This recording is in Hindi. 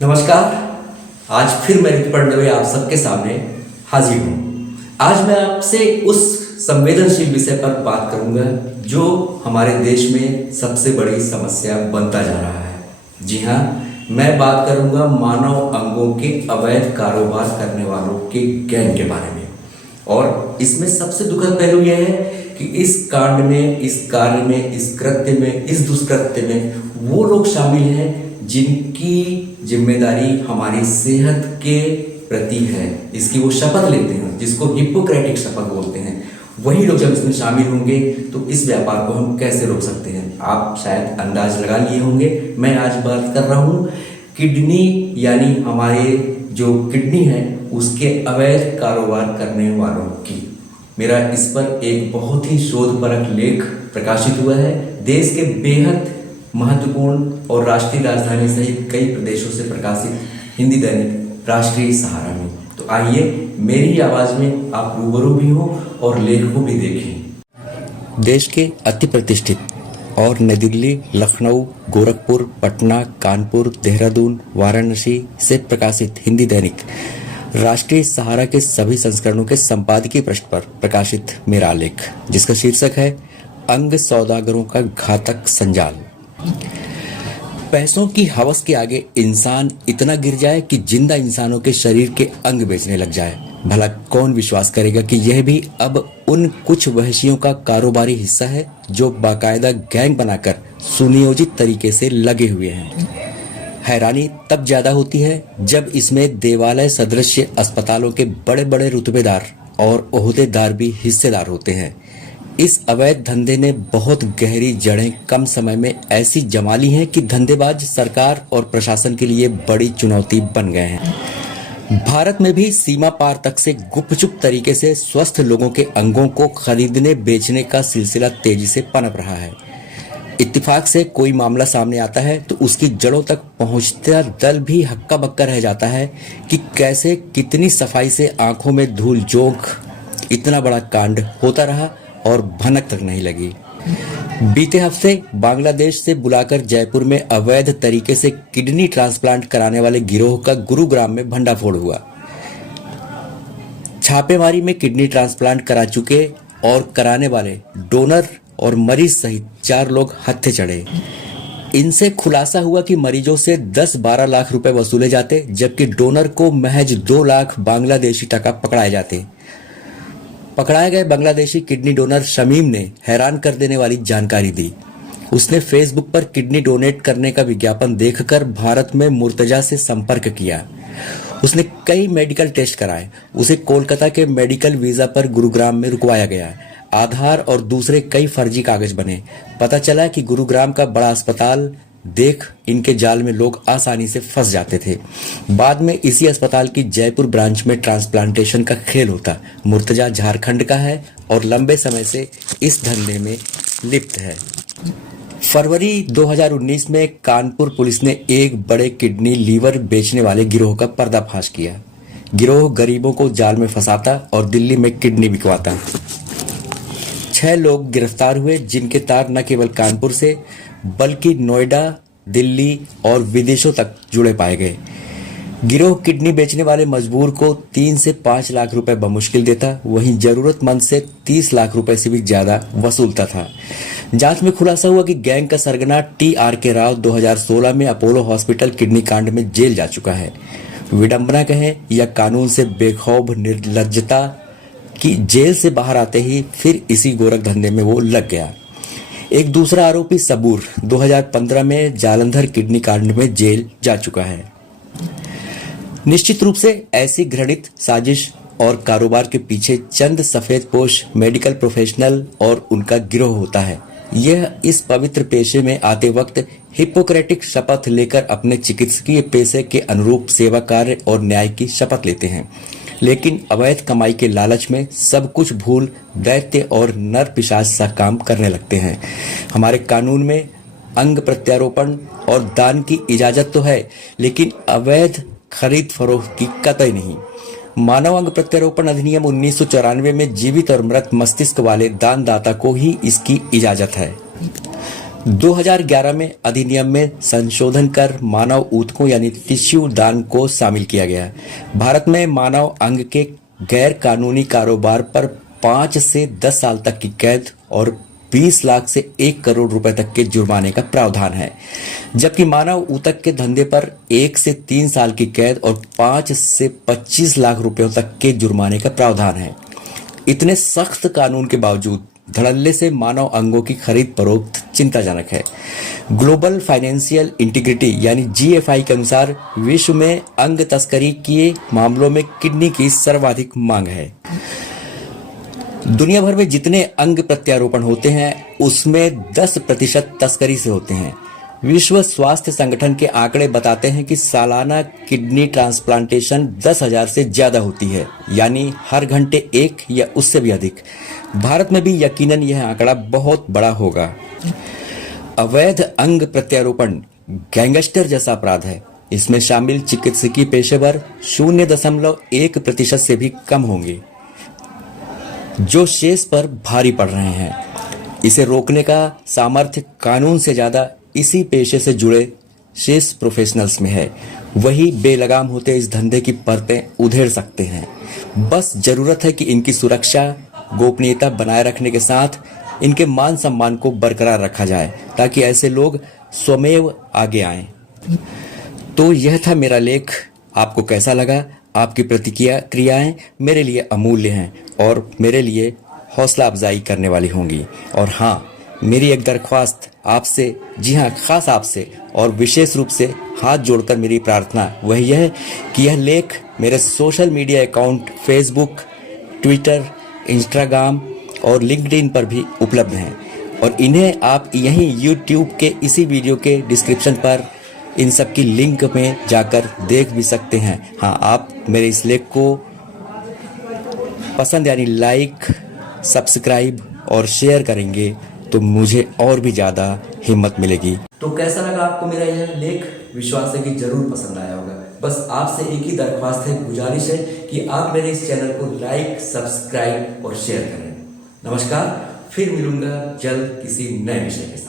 नमस्कार। आज फिर मैं ऋतुपर्ण दवे आप सबके सामने हाजिर हूँ। आज मैं आपसे उस संवेदनशील विषय पर बात करूंगा जो हमारे देश में सबसे बड़ी समस्या बनता जा रहा है। जी हाँ, मैं बात करूंगा मानव अंगों के अवैध कारोबार करने वालों के गैंग के बारे में। और इसमें सबसे दुखद पहलू यह है कि इस कांड में, इस कार्य में, इस कृत्य में, इस दुष्कृत्य में वो लोग शामिल हैं जिनकी जिम्मेदारी हमारी सेहत के प्रति है। इसकी वो शपथ लेते हैं जिसको हिप्पोक्रेटिक शपथ बोलते हैं। वही लोग जब इसमें शामिल होंगे तो इस व्यापार को हम कैसे रोक सकते हैं, आप शायद अंदाज लगा लिए होंगे। मैं आज बात कर रहा हूँ किडनी, यानी हमारे जो किडनी है उसके अवैध कारोबार करने वालों की। मेरा इस पर एक बहुत ही शोधपरक लेख प्रकाशित हुआ है देश के बेहद महत्वपूर्ण और राष्ट्रीय राजधानी सहित कई प्रदेशों से प्रकाशित हिंदी दैनिक राष्ट्रीय सहारा में। तो आइए मेरी आवाज में आप रूबरू भी हो और लेख को भी देखें। देश के अति प्रतिष्ठित और नई दिल्ली, लखनऊ, गोरखपुर, पटना, कानपुर, देहरादून, वाराणसी से प्रकाशित हिंदी दैनिक राष्ट्रीय सहारा के सभी संस्करणों के संपादकीय पृष्ठ पर प्रकाशित मेरा लेख, जिसका शीर्षक है अंग सौदागरों का घातक संजाल। पैसों की हवस के आगे इंसान इतना गिर जाए कि जिंदा इंसानों के शरीर के अंग बेचने लग जाए। भला कौन विश्वास करेगा कि यह भी अब उन कुछ वहशियों का कारोबारी हिस्सा है जो बाकायदा गैंग बनाकर सुनियोजित तरीके से लगे हुए हैं। हैरानी तब ज्यादा होती है जब इसमें देवालय सदृश अस्पतालों के बड़े बड़े रुतबेदार और ओहदेदार भी हिस्सेदार होते हैं। इस अवैध धंधे ने बहुत गहरी जड़ें कम समय में ऐसी जमा ली हैं कि धंधेबाज सरकार और प्रशासन के लिए बड़ी चुनौती बन गए हैं। भारत में भी सीमा पार तक से गुपचुप तरीके से स्वस्थ लोगों के अंगों को खरीदने बेचने का सिलसिला तेजी से पनप रहा है। इत्तेफाक से कोई मामला सामने आता है तो उसकी जड़ों तक पहुंचता दल भी हक्का बक्का रह जाता है कि कैसे, कितनी सफाई से आंखों में धूल झोंक इतना बड़ा कांड होता रहा और भनक तक नहीं लगी। बीते हफ्ते बांग्लादेश से बुलाकर जयपुर में अवैध तरीके से किडनी ट्रांसप्लांट कराने वाले गिरोह का गुरुग्राम में भंडाफोड़ हुआ। छापेमारी में किडनी ट्रांसप्लांट करा चुके और कराने वाले डोनर और मरीज सहित 4 लोग हत्थे चढ़े। इनसे खुलासा हुआ कि मरीजों से 10-12 लाख रुपए वसूले जाते, जबकि डोनर को महज 2 लाख बांग्लादेशी टका पकड़ाए जाते। पकड़ाए गए बांग्लादेशी किडनी डोनर शमीम ने हैरान कर देने वाली जानकारी दी। उसने फेसबुक पर किडनी डोनेट करने का विज्ञापन देखकर भारत में मुर्तजा से संपर्क किया। उसने कई मेडिकल टेस्ट कराए। उसे कोलकाता के मेडिकल वीजा पर गुरुग्राम में रुकवाया गया। आधार और दूसरे कई फर्जी कागज बने। पता चला कि गुरुग्राम का बड़ा अस्पताल देख इनके जाल में लोग आसानी से फंस जाते थे। बाद में इसी अस्पताल की जयपुर ब्रांच में ट्रांसप्लांटेशन का खेल होता। मुर्तजा झारखंड का है और लंबे समय से इस धंधे में लिप्त है। फरवरी 2019 में कानपुर पुलिस ने एक बड़े किडनी लीवर बेचने वाले गिरोह का पर्दाफाश किया। गिरोह गरीबों को जाल में फंसाता और दिल्ली में किडनी बिकवाता। 6 लोग गिरफ्तार हुए जिनके तार न केवल कानपुर से बल्कि नोएडा, दिल्ली और विदेशों तक जुड़े पाए गए। गिरोह किडनी बेचने वाले मजबूर को 3 से 5 लाख रुपए बमुश्किल देता, वहीं जरूरतमंद से 30 लाख रुपए से भी ज्यादा वसूलता था। जांच में खुलासा हुआ कि गैंग का सरगना TRK राव 2016 में अपोलो हॉस्पिटल किडनी कांड में जेल जा चुका है। विडंबना कहें या कानून से बेखौफ निर्लज्जता कि जेल से बाहर आते ही फिर इसी गोरख धंधे में वो लग गया। एक दूसरा आरोपी सबूर 2015 में जालंधर किडनी कांड में जेल जा चुका है। निश्चित रूप से ऐसी घृणित साजिश और कारोबार के पीछे चंद सफेदपोश मेडिकल प्रोफेशनल और उनका गिरोह होता है। यह इस पवित्र पेशे में आते वक्त हिप्पोक्रेटिक शपथ लेकर अपने चिकित्सकीय पेशे के अनुरूप सेवा कार्य और न्याय की शपथ लेते हैं, लेकिन अवैध कमाई के लालच में सब कुछ भूल दैत्य और नर पिशाच सा काम करने लगते हैं। हमारे कानून में अंग प्रत्यारोपण और दान की इजाजत तो है, लेकिन अवैध खरीद फरोख्त की कतई नहीं। मानव अंग प्रत्यारोपण अधिनियम 1994 में जीवित और मृत मस्तिष्क वाले दानदाता को ही इसकी इजाजत है। 2011 में अधिनियम में संशोधन कर मानव ऊतकों यानी टिश्यू दान को शामिल किया गया। भारत में मानव अंग के गैर कानूनी कारोबार पर 5 से 10 साल तक की कैद और 20 लाख से 1 करोड़ रुपए तक के जुर्माने का प्रावधान है, जबकि मानव ऊतक के धंधे पर 1 से 3 साल की कैद और 5 से 25 लाख रुपयों तक के जुर्माने का प्रावधान है। इतने सख्त कानून के बावजूद धड़ल्ले से मानव अंगों की खरीद फरोख्त चिंताजनक है। ग्लोबल फाइनेंशियल इंटीग्रिटी यानी GFI के अनुसार विश्व में अंग तस्करी के मामलों में किडनी की सर्वाधिक मांग है। दुनिया भर में जितने अंग प्रत्यारोपण होते हैं उसमें 10% तस्करी से होते हैं। विश्व स्वास्थ्य संगठन के आंकड़े बताते हैं कि सालाना किडनी ट्रांसप्लांटेशन 10,000 से ज्यादा होती है, यानी हर घंटे 1 या उससे भी अधिक। भारत में भी यकीनन यह आंकड़ा बहुत बड़ा होगा। अवैध अंग प्रत्यारोपण गैंगस्टर जैसा अपराध है। इसमें शामिल चिकित्सकीय पेशेवर 0.1% से भी कम होंगे, जो शेष पर भारी पड़ रहे हैं। इसे रोकने का सामर्थ्य कानून से ज्यादा इसी पेशे से जुड़े शेष प्रोफेशनल्स में है। वही बेलगाम होते इस धंधे की परतें उधेड़ सकते हैं। बस जरूरत है कि इनकी सुरक्षा गोपनीयता बनाए रखने के साथ इनके मान सम्मान को बरकरार रखा जाए, ताकि ऐसे लोग स्वमेव आगे आएं। तो यह था मेरा लेख। आपको कैसा लगा? आपकी क्रियाएं मेरे लिए अमूल्य हैं और मेरे लिए हौसला अफजाई करने वाली होंगी। और हाँ, मेरी एक दरख्वास्त आपसे, जी हाँ, खास आपसे और विशेष रूप से हाथ जोड़कर मेरी प्रार्थना वह यह है कि यह लेख मेरे social media account Facebook, Twitter, Instagram और लिंक्डइन पर भी उपलब्ध हैं और इन्हें आप यहीं यूट्यूब के इसी वीडियो के डिस्क्रिप्शन पर इन सब की लिंक में जाकर देख भी सकते हैं। हाँ, आप मेरे इस लेख को पसंद यानी लाइक, सब्सक्राइब और शेयर करेंगे तो मुझे और भी ज़्यादा हिम्मत मिलेगी। तो कैसा लगा आपको मेरा यह लेख? विश्वास है कि जरूर पसंद आया होगा। बस आपसे एक ही दरख्वास्त है, गुजारिश है कि आप मेरे इस चैनल को लाइक, सब्सक्राइब और शेयर करें। नमस्कार, फिर मिलूंगा जल्द किसी नए विषय के साथ।